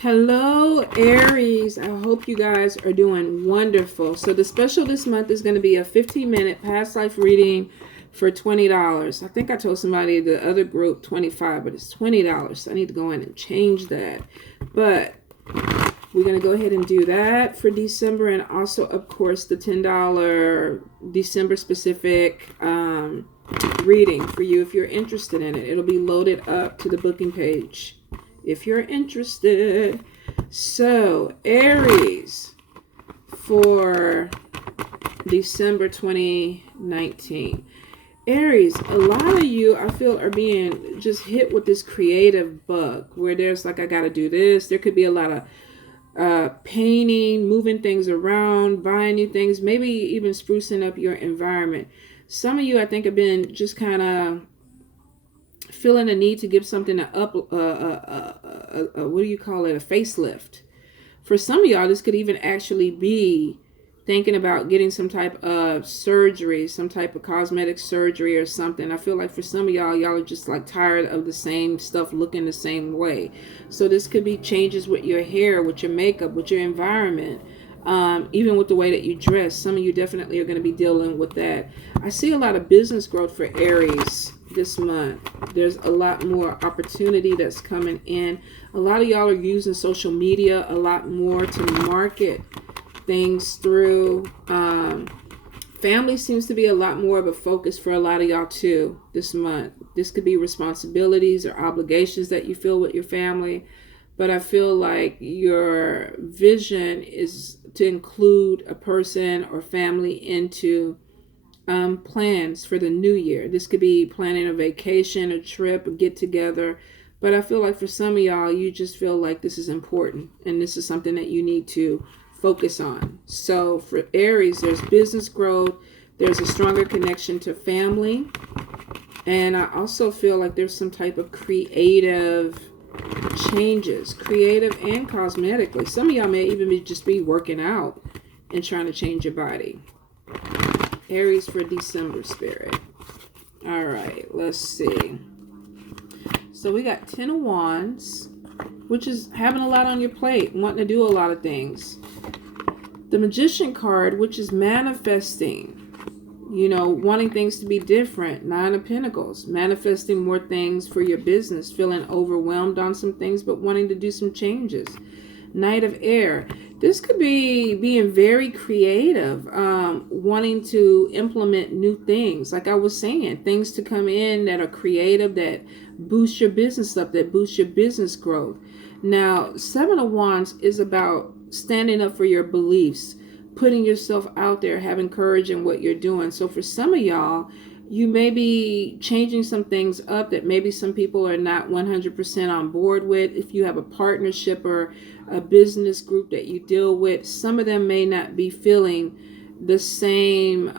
Hello, Aries. I hope you guys are doing wonderful. So, the special this month is going to be a 15-minute past life reading for $20. I think I told somebody the other group 25, but it's $20. So I need to go in and change that. But we're going to go ahead and do that for December, and also, of course, the $10 December specific reading for you if you're interested in it. It'll be loaded up to the booking page if you're interested. So, Aries for December 2019. Aries, a lot of you, I feel, are being just hit with this creative bug where there's like, I got to do this. There could be a lot of painting, moving things around, buying new things, maybe even sprucing up your environment. Some of you, I think, have been just kind of feeling a need to give something what do you call it, a facelift. For some of y'all, this could even actually be thinking about getting some type of surgery, some type of cosmetic surgery or something. I feel like for some of y'all are just like tired of the same stuff looking the same way. So this could be changes with your hair, with your makeup, with your environment, even with the way that you dress. Some of you definitely are going to be dealing with that. I see a lot of business growth for Aries this month. There's a lot more opportunity that's coming in. A lot of y'all are using social media a lot more to market things through. Family seems to be a lot more of a focus for a lot of y'all too this month. This could be responsibilities or obligations that you feel with your family. But I feel like your vision is to include a person or family into plans for the new year. This could be planning a vacation, a trip, a get together. But I feel like for some of y'all, you just feel like this is important and this is something that you need to focus on. So for Aries, there's business growth. There's a stronger connection to family. And I also feel like there's some type of creative changes, creative and cosmetically. Some of y'all may even just be working out and trying to change your body. Aries for December, spirit. All right, let's see. So we got 10 of Wands, which is having a lot on your plate, wanting to do a lot of things. The Magician card, which is manifesting, wanting things to be different. 9 of Pentacles, manifesting more things for your business, feeling overwhelmed on some things, but wanting to do some changes. Knight of Air, this could be being very creative, wanting to implement new things. Like I was saying, things to come in that are creative, that boost your business up, that boost your business growth. Now, 7 of Wands is about standing up for your beliefs, putting yourself out there, having courage in what you're doing. So for some of y'all, you may be changing some things up that maybe some people are not 100% on board with. If you have a partnership or a business group that you deal with, some of them may not be feeling the same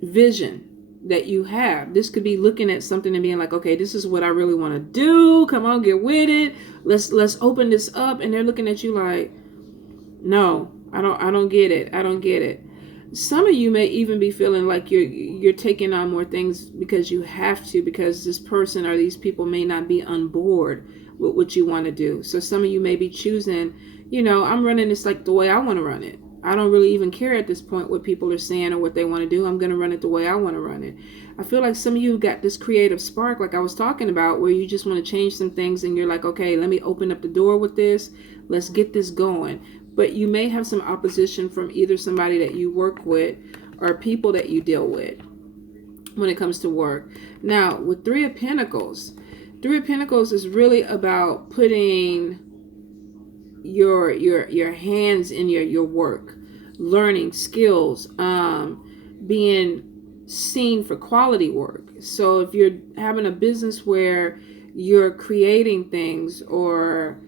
vision that you have. This could be looking at something and being like, okay, this is what I really want to do. Come on, get with it. Let's open this up. And they're looking at you like, no, I don't get it. I don't get it. Some of you may even be feeling like you're taking on more things because you have to, because this person or these people may not be on board with what you want to do. So some of you may be choosing, I'm running this like the way I want to run it. I don't really even care at this point what people are saying or what they want to do. I'm going to run it the way I want to run it. I feel like some of you got this creative spark like I was talking about, where you just want to change some things and you're like, okay, let me open up the door with this. Let's get this going. But you may have some opposition from either somebody that you work with or people that you deal with when it comes to work. Now, with 3 of Pentacles is really about putting your hands in your work, learning skills, being seen for quality work. So if you're having a business where you're creating things, or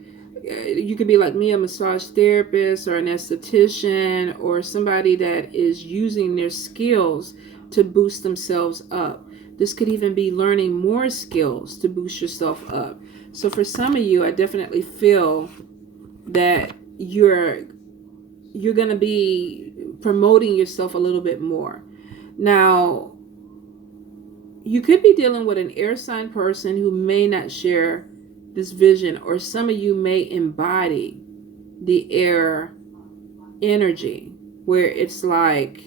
you could be like me, a massage therapist or an esthetician, or somebody that is using their skills to boost themselves up. This could even be learning more skills to boost yourself up. So for some of you, I definitely feel that you're going to be promoting yourself a little bit more. Now, you could be dealing with an air sign person who may not share this vision, or some of you may embody the air energy, where it's like,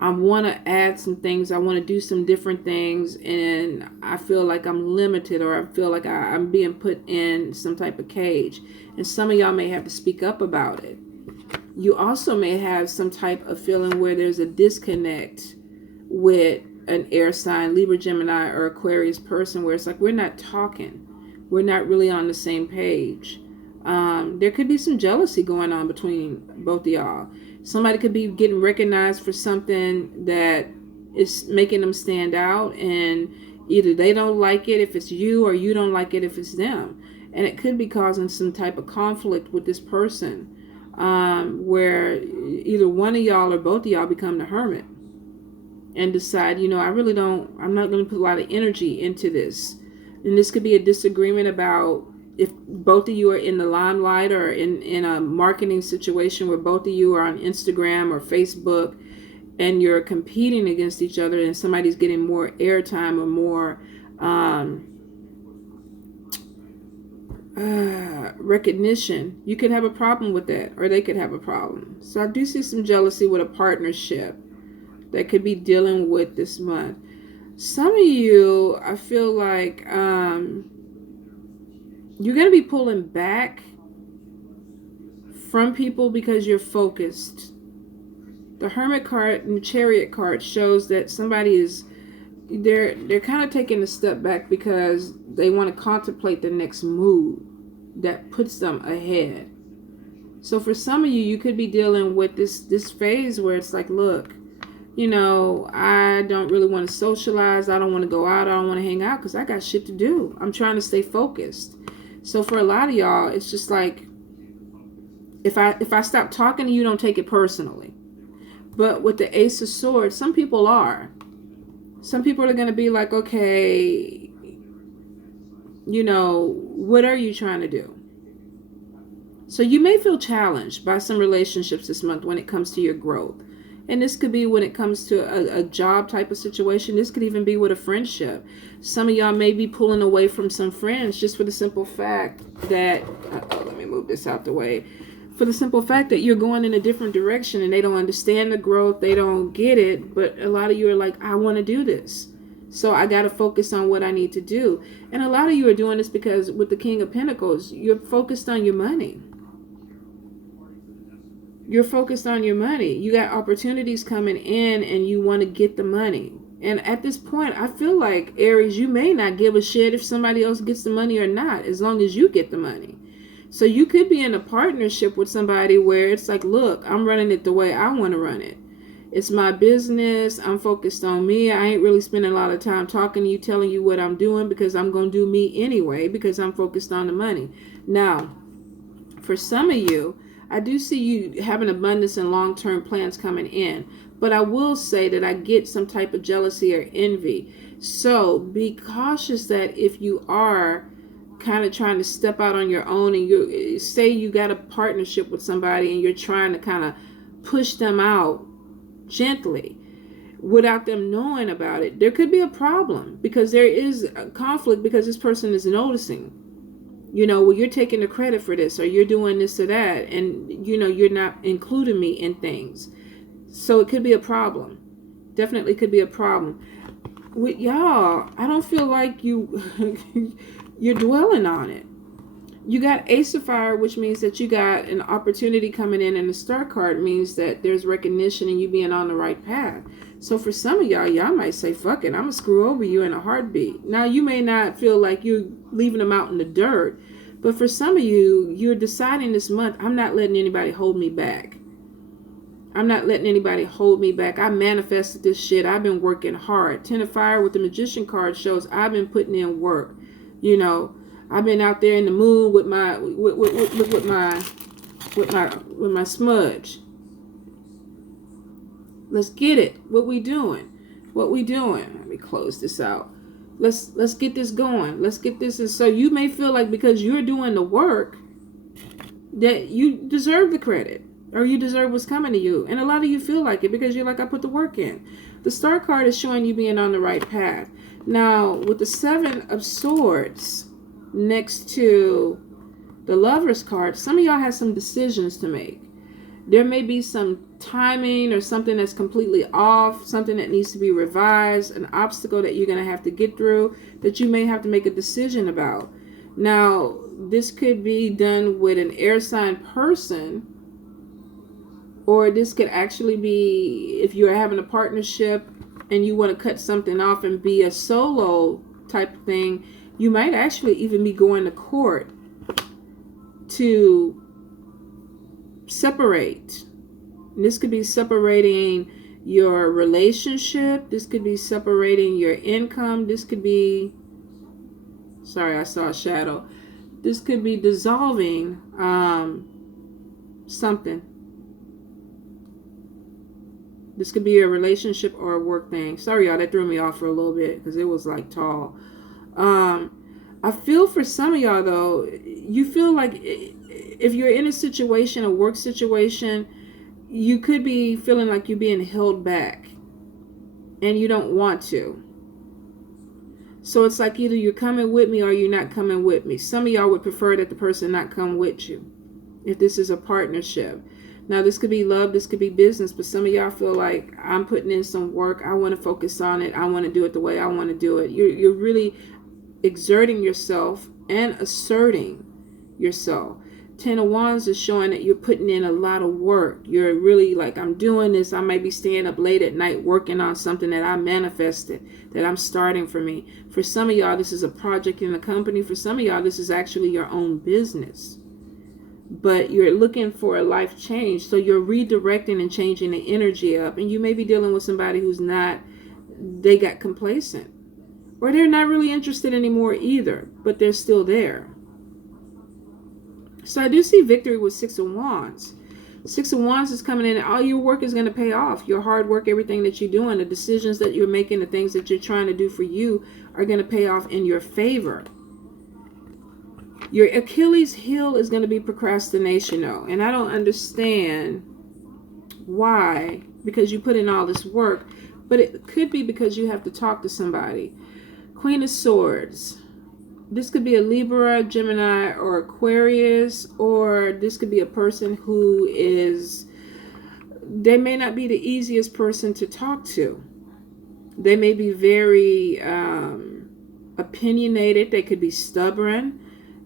I want to add some things, I want to do some different things, and I feel like I'm limited, or I feel like I'm being put in some type of cage. And some of y'all may have to speak up about it. You also may have some type of feeling where there's a disconnect with an air sign, Libra, Gemini, or Aquarius person, where it's like, we're not talking. We're not really on the same page. There could be some jealousy going on between both of y'all. Somebody could be getting recognized for something that is making them stand out, and either they don't like it if it's you, or you don't like it if it's them. And it could be causing some type of conflict with this person, where either one of y'all or both of y'all become the hermit and decide, I'm not going to put a lot of energy into this. And this could be a disagreement about if both of you are in the limelight, or in a marketing situation where both of you are on Instagram or Facebook, and you're competing against each other, and somebody's getting more airtime or more recognition. You could have a problem with that, or they could have a problem. So I do see some jealousy with a partnership that could be dealing with this month. Some of you, I feel like you're going to be pulling back from people because you're focused. The Hermit card and the Chariot card shows that somebody is, they're kind of taking a step back because they want to contemplate the next move that puts them ahead. So for some of you, you could be dealing with this phase where it's like, look, I don't really want to socialize. I don't want to go out. I don't want to hang out because I got shit to do. I'm trying to stay focused. So for a lot of y'all, it's just like, if I stop talking to you, don't take it personally. But with the Ace of Swords, some people are. Some people are going to be like, okay, what are you trying to do? So you may feel challenged by some relationships this month when it comes to your growth. And this could be when it comes to a job type of situation. This could even be with a friendship. Some of y'all may be pulling away from some friends just for the simple fact that, let me move this out the way. For the simple fact that you're going in a different direction and they don't understand the growth. They don't get it. But a lot of you are like, I want to do this. So I got to focus on what I need to do. And a lot of you are doing this because with the King of Pentacles, you're focused on your money. You're focused on your money. You got opportunities coming in and you want to get the money. And at this point, I feel like, Aries, you may not give a shit if somebody else gets the money or not, as long as you get the money. So you could be in a partnership with somebody where it's like, look, I'm running it the way I want to run it. It's my business. I'm focused on me. I ain't really spending a lot of time talking to you, telling you what I'm doing, because I'm going to do me anyway, because I'm focused on the money. Now, for some of you, I do see you having abundance and long-term plans coming in. But I will say that I get some type of jealousy or envy. So be cautious that if you are kind of trying to step out on your own, and you say you got a partnership with somebody and you're trying to kind of push them out gently without them knowing about it, there could be a problem, because there is a conflict, because this person is noticing. Well, you're taking the credit for this, or you're doing this or that, and you're not including me in things. So it could be a problem. Definitely could be a problem. With y'all, I don't feel like you're dwelling on it. You got Ace of Fire, which means that you got an opportunity coming in, and the Star card means that there's recognition and you being on the right path. So for some of y'all might say, fuck it, I'm gonna screw over you in a heartbeat. Now, you may not feel like you're leaving them out in the dirt, but for some of you, you're deciding this month, I'm not letting anybody hold me back. I'm not letting anybody hold me back. I manifested this shit. I've been working hard. Ten of Fire with the Magician card shows I've been putting in work. I've been out there in the moon with my smudge. Let's get it. What we doing? Let me close this out. Let's get this going. Let's get this. And so you may feel like because you're doing the work that you deserve the credit, or you deserve what's coming to you. And a lot of you feel like it because you're like, I put the work in. The Star card is showing you being on the right path. Now, with the Seven of Swords, next to the Lover's card, some of y'all have some decisions to make. There may be some timing or something that's completely off, something that needs to be revised, an obstacle that you're going to have to get through that you may have to make a decision about. Now, this could be done with an air sign person, or this could actually be if you're having a partnership and you want to cut something off and be a solo type of thing. You might actually even be going to court to separate. This could be separating your relationship. This could be separating your income. This could be, sorry, I saw a shadow. This could be dissolving something. This could be a relationship or a work thing. Sorry, y'all, that threw me off for a little bit because it was like tall. I feel for some of y'all, though, you feel like if you're in a situation, a work situation, you could be feeling like you're being held back and you don't want to. So it's like either you're coming with me or you're not coming with me. Some of y'all would prefer that the person not come with you if this is a partnership. Now, this could be love, this could be business, but some of y'all feel like I'm putting in some work. I want to focus on it. I want to do it the way I want to do it. You're really exerting yourself and asserting yourself. 10 of Wands is showing that you're putting in a lot of work. You're really like, I'm doing this. I might be staying up late at night working on something that I manifested, that I'm starting for me. For some of y'all, this is a project in a company. For some of y'all, this is actually your own business. But you're looking for a life change. So you're redirecting and changing the energy up. And you may be dealing with somebody who's not, they got complacent. Or they're not really interested anymore either, but they're still there. So I do see victory with 6 of Wands. 6 of Wands is coming in and all your work is going to pay off. Your hard work, everything that you're doing, the decisions that you're making, the things that you're trying to do for you are going to pay off in your favor. Your Achilles heel is going to be procrastination, though. And I don't understand why, because you put in all this work, but it could be because you have to talk to somebody. Queen of Swords. This could be a Libra, Gemini, or Aquarius, or this could be a person who is, they may not be the easiest person to talk to. They may be very opinionated. They could be stubborn.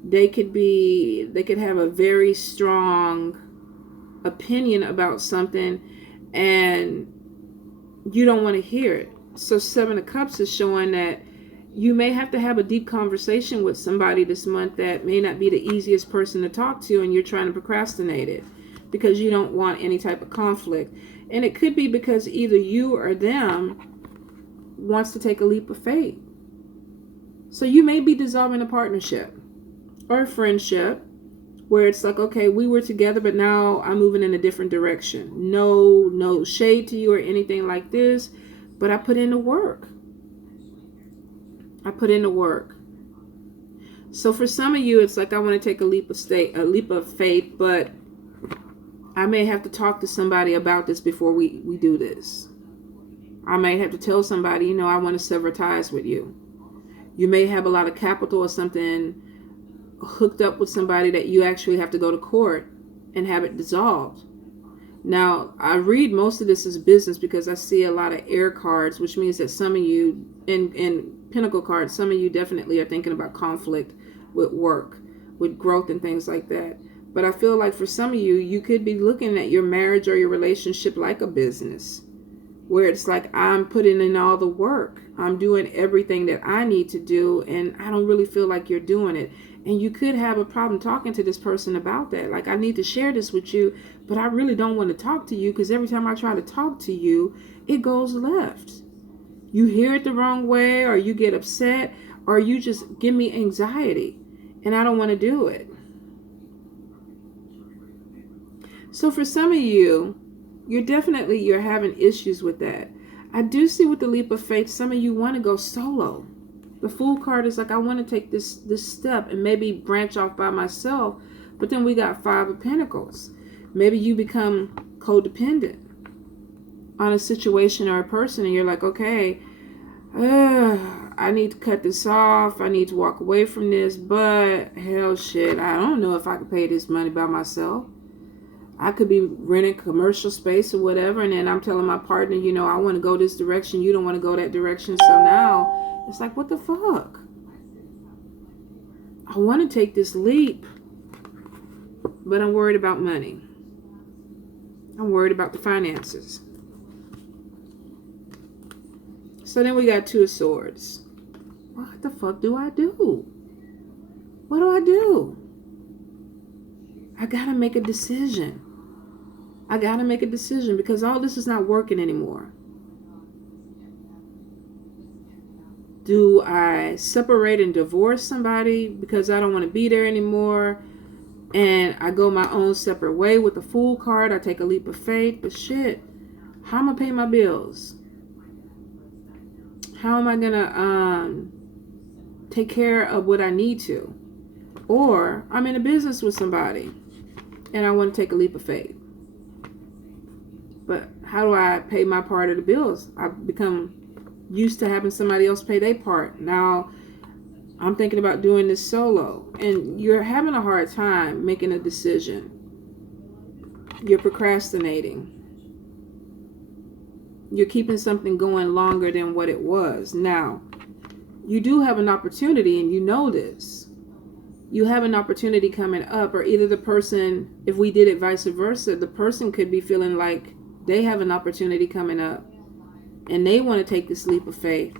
They could have a very strong opinion about something and you don't want to hear it. So 7 of Cups is showing that you may have to have a deep conversation with somebody this month that may not be the easiest person to talk to, and you're trying to procrastinate it because you don't want any type of conflict. And it could be because either you or them wants to take a leap of faith. So you may be dissolving a partnership or a friendship where it's like, okay, we were together, but now I'm moving in a different direction. No shade to you or anything like this, but I put in the work. I put in the work. So for some of you, it's like I want to take a leap of faith, but I may have to talk to somebody about this before we do this. I may have to tell somebody, I want to sever ties with you. You may have a lot of capital or something hooked up with somebody that you actually have to go to court and have it dissolved. Now, I read most of this as business because I see a lot of air cards, which means that some of you, in Pentacle cards, some of you definitely are thinking about conflict with work, with growth and things like that. But I feel like for some of you, you could be looking at your marriage or your relationship like a business, where it's like, I'm putting in all the work. I'm doing everything that I need to do, and I don't really feel like you're doing it. And you could have a problem talking to this person about that. Like, I need to share this with you, but I really don't want to talk to you because every time I try to talk to you, it goes left. You hear it the wrong way, or you get upset, or you just give me anxiety, and I don't want to do it. So for some of you, you're having issues with that. I do see with the leap of faith, some of you want to go solo. The Fool card is like, I want to take this step and maybe branch off by myself. But then we got 5 of Pentacles. Maybe you become codependent on a situation or a person, and you're like, okay, I need to cut this off. I need to walk away from this. But hell shit, I don't know if I could pay this money by myself. I could be renting commercial space or whatever, and then I'm telling my partner, you know, I want to go this direction. You don't want to go that direction. So now it's like, what the fuck? I want to take this leap, but I'm worried about money. I'm worried about the finances. So then we got Two of Swords. What the fuck do I do? What do I do? I gotta make a decision. I gotta make a decision because all this is not working anymore. Do I separate and divorce somebody because I don't want to be there anymore, and I go my own separate way with the Fool card? I take a leap of faith, but shit, how am I pay my bills? How am I gonna take care of what I need to? Or I'm in a business with somebody and I want to take a leap of faith, but how do I pay my part of the bills? I've become used to having somebody else pay their part. Now I'm thinking about doing this solo, and you're having a hard time making a decision. You're procrastinating. You're keeping something going longer than what it was. Now, you do have an opportunity, and you know this. You have an opportunity coming up, or either the person, if we did it vice versa, the person could be feeling like they have an opportunity coming up and they want to take this leap of faith,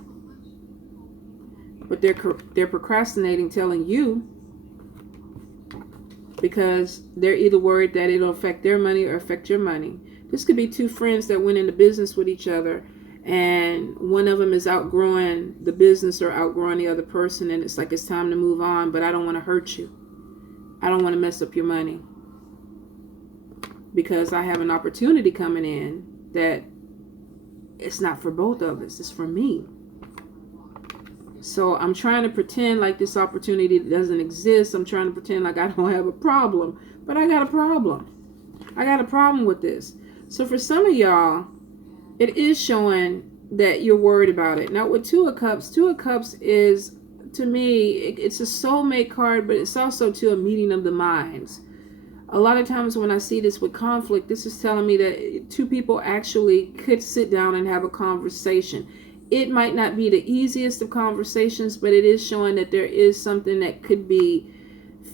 but they're procrastinating telling you because they're either worried that it'll affect their money or affect your money. This could be two friends that went into business with each other, and one of them is outgrowing the business or outgrowing the other person, and it's like it's time to move on, but I don't want to hurt you. I don't want to mess up your money because I have an opportunity coming in that it's not for both of us, it's for me. So I'm trying to pretend like this opportunity doesn't exist. I'm trying to pretend like I don't have a problem, but I got a problem. I got a problem with this. So for some of y'all, it is showing that you're worried about it. Now with Two of Cups is, to me, it's a soulmate card, but it's also to a meeting of the minds. A lot of times when I see this with conflict, this is telling me that two people actually could sit down and have a conversation. It might not be the easiest of conversations, but it is showing that there is something that could be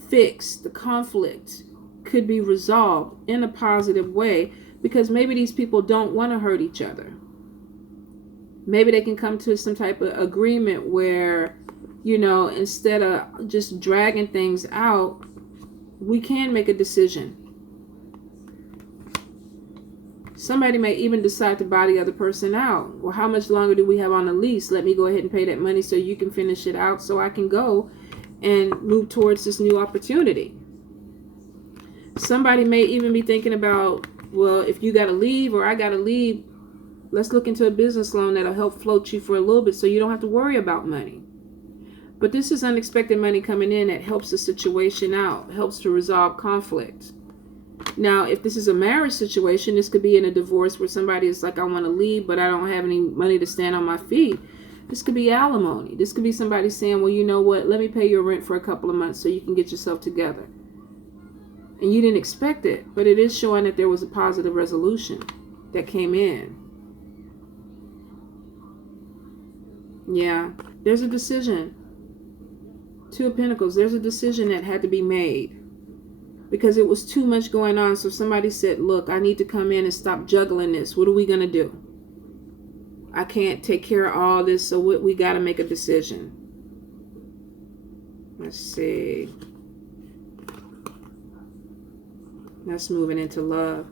fixed. The conflict could be resolved in a positive way because maybe these people don't want to hurt each other. Maybe they can come to some type of agreement where, you know, instead of just dragging things out, we can make a decision. Somebody may even decide to buy the other person out. Well, how much longer do we have on the lease? Let me go ahead and pay that money so you can finish it out so I can go and move towards this new opportunity. Somebody may even be thinking about, well, if you got to leave or I got to leave, let's look into a business loan that'll help float you for a little bit so you don't have to worry about money. But this is unexpected money coming in that helps the situation out, helps to resolve conflict. Now, if this is a marriage situation, this could be in a divorce where somebody is like, I want to leave, but I don't have any money to stand on my feet. This could be alimony. This could be somebody saying, well, you know what, let me pay your rent for a couple of months so you can get yourself together. And you didn't expect it, but it is showing that there was a positive resolution that came in. Yeah, there's a decision. Two of Pentacles, there's a decision that had to be made because it was too much going on. So somebody said, look, I need to come in and stop juggling this. What are we going to do? I can't take care of all this, so we got to make a decision. Let's see. That's moving into love.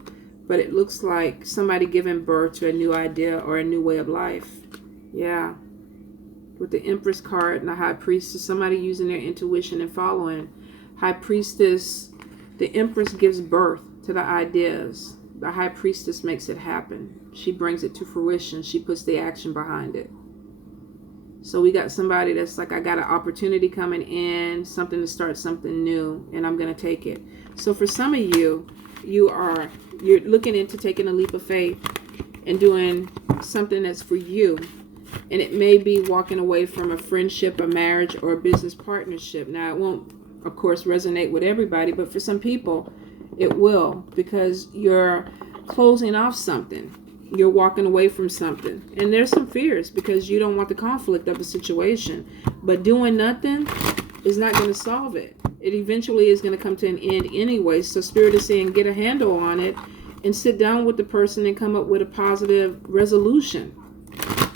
But it looks like somebody giving birth to a new idea or a new way of life. Yeah. With the Empress card and the High Priestess, somebody using their intuition and following. High Priestess, the Empress gives birth to the ideas. The High Priestess makes it happen. She brings it to fruition. She puts the action behind it. So we got somebody that's like, I got an opportunity coming in, something to start something new, and I'm going to take it. So for some of you, you're looking into taking a leap of faith and doing something that's for you. And it may be walking away from a friendship, a marriage, or a business partnership. Now, it won't, of course, resonate with everybody, but for some people, it will, because you're closing off something. You're walking away from something. And there's some fears because you don't want the conflict of a situation. But doing nothing is not going to solve it. It eventually is going to come to an end anyway. So Spirit is saying get a handle on it and sit down with the person and come up with a positive resolution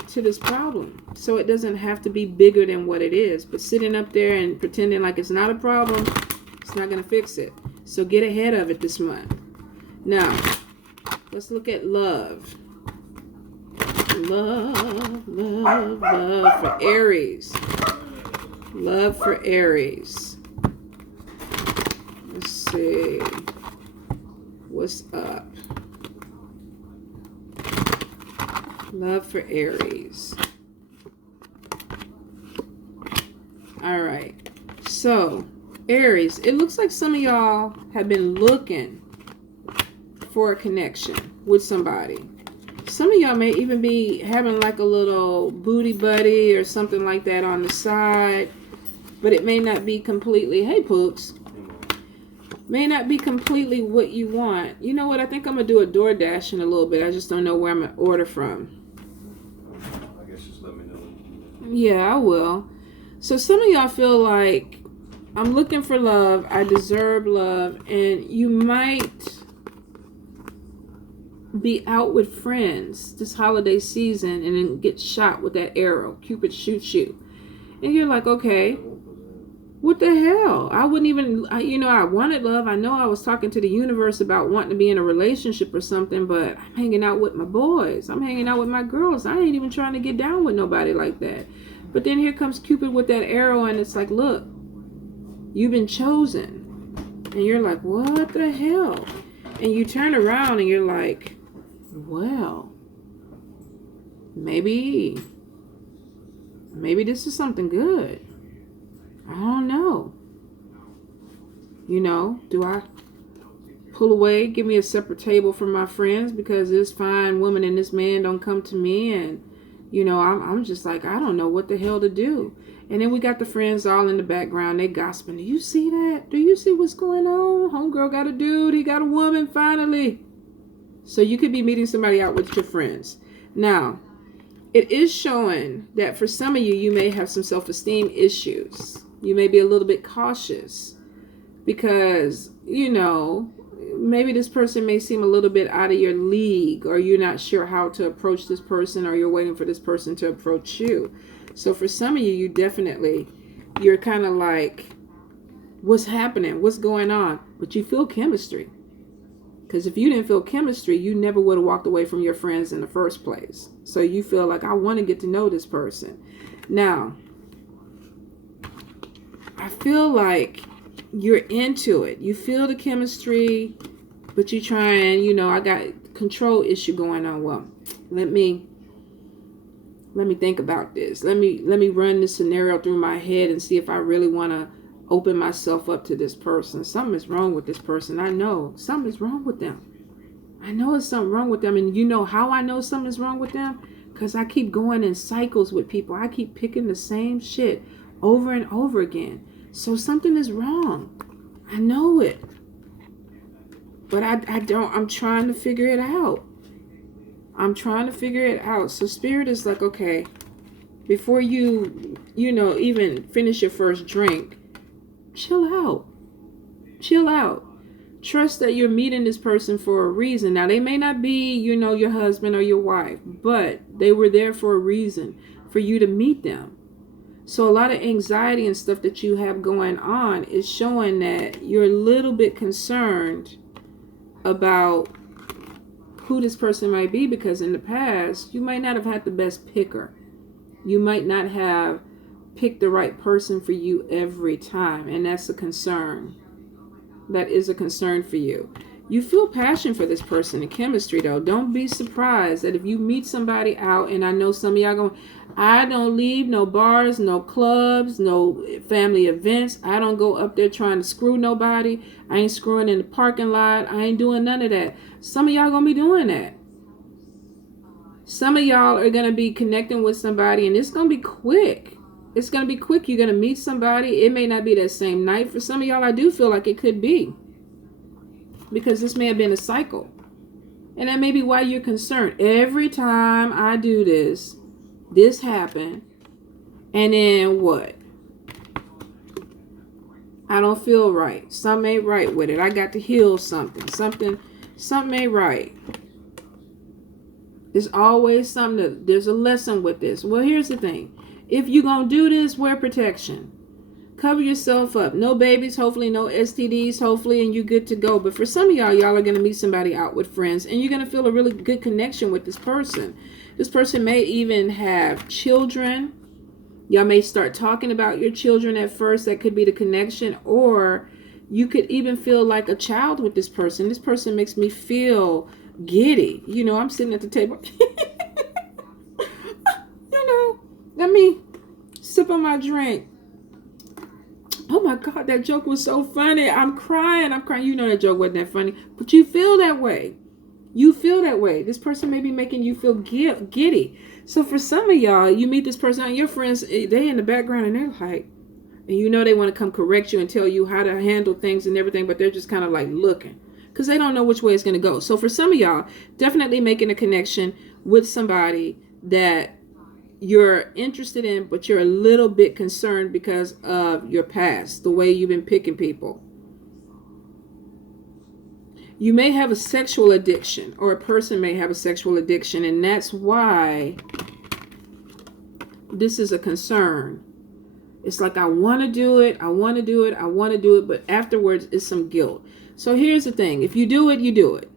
to this problem. So it doesn't have to be bigger than what it is. But sitting up there and pretending like it's not a problem, it's not going to fix it. So get ahead of it this month. Now, let's look at love. Love for Aries. Love for Aries. Let's see. What's up? Love for Aries. All right. So, Aries, it looks like some of y'all have been looking for a connection with somebody. Some of y'all may even be having like a little booty buddy or something like that on the side, but it may not be completely, hey Pooks, may not be completely what you want. You know what? I think I'm going to do a DoorDash in a little bit. I just don't know where I'm going to order from. I guess just let me know. Yeah, I will. So some of y'all feel like I'm looking for love, I deserve love, and you might be out with friends this holiday season and then get shot with that arrow. Cupid shoots you. And you're like, okay, what the hell? I wouldn't even, I wanted love. I know I was talking to the universe about wanting to be in a relationship or something, but I'm hanging out with my boys. I'm hanging out with my girls. I ain't even trying to get down with nobody like that. But then here comes Cupid with that arrow, and it's like, look, you've been chosen. And you're like, what the hell? And you turn around and you're like, well, maybe this is something good. I don't know. Do I pull away, give me a separate table from my friends because this fine woman and this man don't come to me, and I'm just like, I don't know what the hell to do. And then we got the friends all in the background, they gossiping. Do you see that? Do you see what's going on? Homegirl got a dude, he got a woman finally. So you could be meeting somebody out with your friends. Now, it is showing that for some of you, you may have some self-esteem issues. You may be a little bit cautious because, maybe this person may seem a little bit out of your league, or you're not sure how to approach this person, or you're waiting for this person to approach you. So for some of you, you're kind of like, what's happening? What's going on? But you feel chemistry. Because if you didn't feel chemistry, you never would have walked away from your friends in the first place. So you feel like, I want to get to know this person. Now, I feel like you're into it. You feel the chemistry, but you're trying, I got control issue going on. Well, let me think about this. Let me run this scenario through my head and see if I really want to open myself up to this person. Something is wrong with this person. I know something is wrong with them. I know it's something wrong with them. And you know how I know something is wrong with them? Because I keep going in cycles with people. I keep picking the same shit over and over again. So something is wrong. I know it. But I'm trying to figure it out. So Spirit is like, okay, before you even finish your first drink, chill out. Trust that you're meeting this person for a reason. Now, they may not be, your husband or your wife, but they were there for a reason, for you to meet them. So a lot of anxiety and stuff that you have going on is showing that you're a little bit concerned about who this person might be, because in the past, you might not have had the best picker. You might not have pick the right person for you every time, and that's a concern. That is a concern for you. You feel passion for this person and chemistry, though. Don't be surprised that if you meet somebody out, and I know some of y'all going, I don't leave no bars, no clubs, no family events. I don't go up there trying to screw nobody. I ain't screwing in the parking lot. I ain't doing none of that. Some of y'all gonna be doing that. Some of y'all are going to be connecting with somebody, and it's going to be quick. It's going to be quick. You're going to meet somebody. It may not be that same night. For some of y'all, I do feel like it could be, because this may have been a cycle. And that may be why you're concerned. Every time I do this, this happened. And then what? I don't feel right. Something ain't right with it. I got to heal something. Something ain't right. There's always something. There's a lesson with this. Well, here's the thing. If you're going to do this, wear protection. Cover yourself up. No babies, hopefully no STDs, hopefully, and you're good to go. But for some of y'all are going to meet somebody out with friends, and you're going to feel a really good connection with this person. This person may even have children. Y'all may start talking about your children at first. That could be the connection. Or you could even feel like a child with this person. This person makes me feel giddy. You know, I'm sitting at the table. You know, let me sip on my drink. Oh my God, that joke was so funny. I'm crying. You know that joke wasn't that funny. But you feel that way. You feel that way. This person may be making you feel giddy. So for some of y'all, you meet this person and your friends, they in the background and they're like, and you know they want to come correct you and tell you how to handle things and everything, but they're just kind of like looking, because they don't know which way it's going to go. So for some of y'all, definitely making a connection with somebody that you're interested in, but you're a little bit concerned because of your past, the way you've been picking people. You may have a sexual addiction, or a person may have a sexual addiction, and that's why this is a concern. It's like, I want to do it, but afterwards it's some guilt. So here's the thing. If you do it, you do it.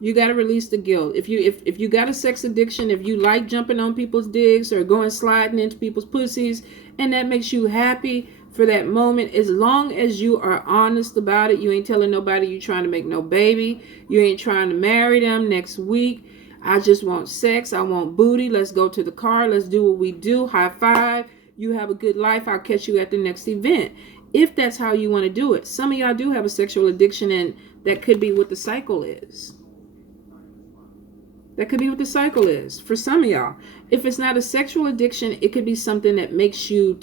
You got to release the guilt. If you got a sex addiction, if you like jumping on people's dicks or going sliding into people's pussies, and that makes you happy for that moment, as long as you are honest about it, you ain't telling nobody you trying to make no baby, you ain't trying to marry them next week. I just want sex. I want booty. Let's go to the car. Let's do what we do. High five. You have a good life. I'll catch you at the next event. If that's how you want to do it. Some of y'all do have a sexual addiction, and that could be what the cycle is. That could be what the cycle is for some of y'all. If it's not a sexual addiction, it could be something that makes you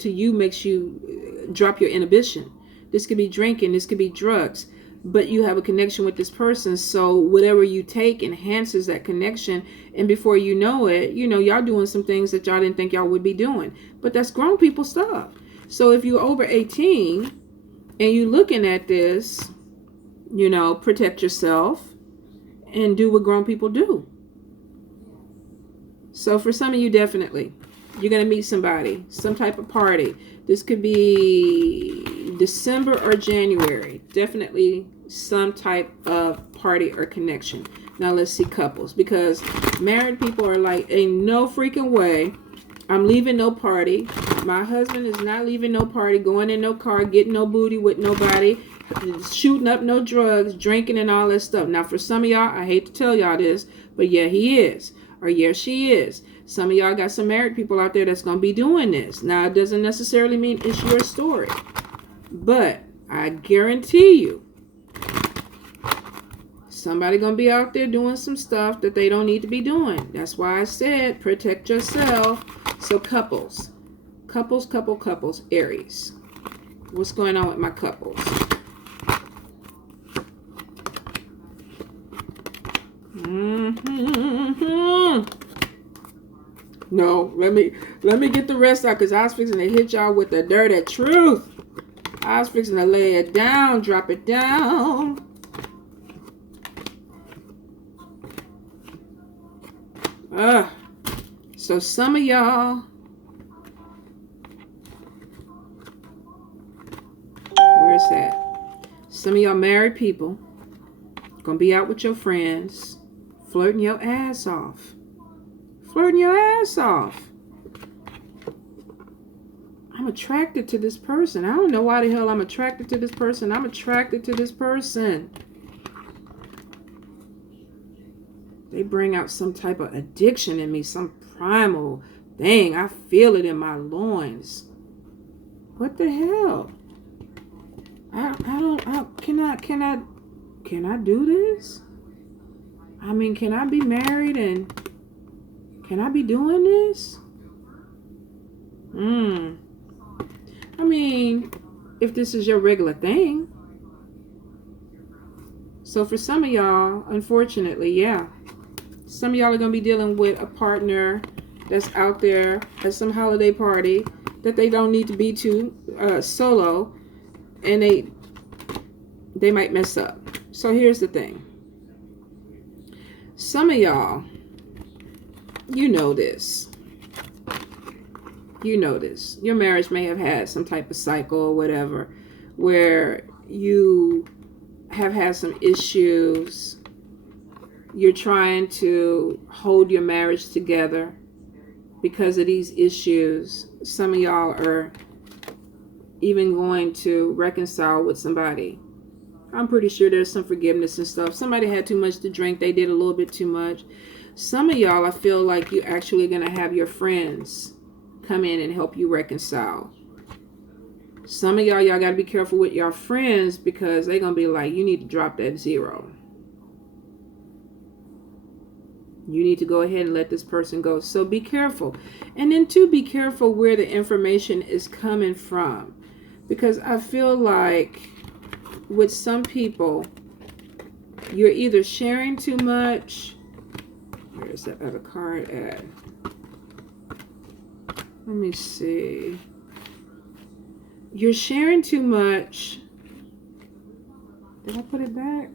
drop your inhibition. This could be drinking. This could be drugs. But you have a connection with this person. So whatever you take enhances that connection. And before you know it, y'all doing some things that y'all didn't think y'all would be doing. But that's grown people stuff. So if you're over 18 and you're looking at this, protect yourself and do what grown people do. So for some of you, definitely, you're going to meet somebody, some type of party. This could be December or January. Definitely some type of party or connection. Now let's see couples, because married people are like, ain't no freaking way I'm leaving no party. My husband is not leaving no party, going in no car, getting no booty with nobody, shooting up no drugs, drinking and all that stuff. Now for some of y'all, I hate to tell y'all this, but yeah, he is. Or yeah, she is. Some of y'all got some married people out there that's going to be doing this. Now, it doesn't necessarily mean it's your story. But I guarantee you, somebody going to be out there doing some stuff that they don't need to be doing. That's why I said protect yourself. So couples, Aries. What's going on with my couples? No, let me get the rest out, because I was fixing to hit y'all with the dirty truth. I was fixing to lay it down, drop it down. So some of y'all, where's that? Some of y'all married people gonna be out with your friends, flirting your ass off. I'm attracted to this person. I don't know why the hell I'm attracted to this person. I'm attracted to this person. They bring out some type of addiction in me, some primal thing. I feel it in my loins. What the hell? Can I do this? I mean, can I be married and Can I be doing this? I mean, if this is your regular thing. So for some of y'all, unfortunately, yeah. Some of y'all are going to be dealing with a partner that's out there at some holiday party that they don't need to be solo, and they might mess up. So here's the thing. Some of y'all, you know this. You know this. Your marriage may have had some type of cycle or whatever where you have had some issues. You're trying to hold your marriage together because of these issues. Some of y'all are even going to reconcile with somebody. I'm pretty sure there's some forgiveness and stuff. Somebody had too much to drink. They did a little bit too much. Some of y'all, I feel like you're actually going to have your friends come in and help you reconcile. Some of y'all got to be careful with your friends because they're going to be like, you need to drop that 0. You need to go ahead and let this person go. So be careful. And then too, be careful where the information is coming from. Because I feel like with some people, you're either sharing too much. Where's that other card at? Let me see. You're sharing too much. Did I put it back?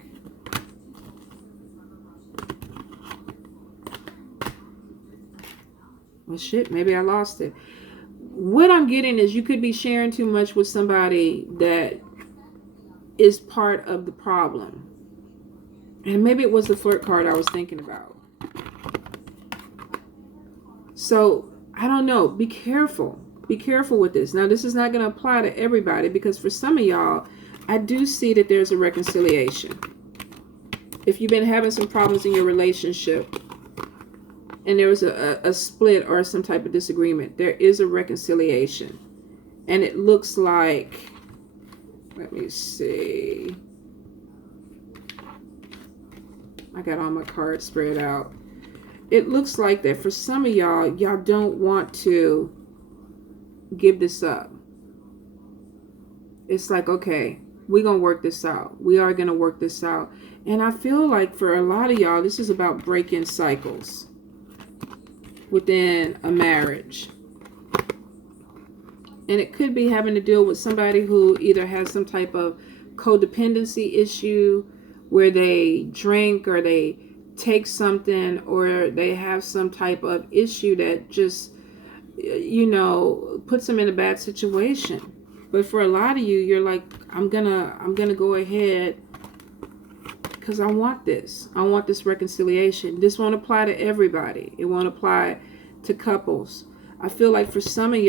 Well, shit, maybe I lost it. What I'm getting is you could be sharing too much with somebody that is part of the problem. And maybe it was the flirt card I was thinking about. So, I don't know. Be careful. Be careful with this. Now, this is not going to apply to everybody because for some of y'all, I do see that there's a reconciliation. If you've been having some problems in your relationship and there was a split or some type of disagreement, there is a reconciliation. And it looks like, let me see. I got all my cards spread out. It looks like that for some of y'all don't want to give this up. It's like, okay, we're going to work this out. We are going to work this out. And I feel like for a lot of y'all, this is about breaking cycles within a marriage. And it could be having to deal with somebody who either has some type of codependency issue where they drink or they take something or they have some type of issue that just, puts them in a bad situation. But for a lot of you, you're like, I'm gonna go ahead because I want this. I want this reconciliation. This won't apply to everybody. It won't apply to couples. I feel like for some of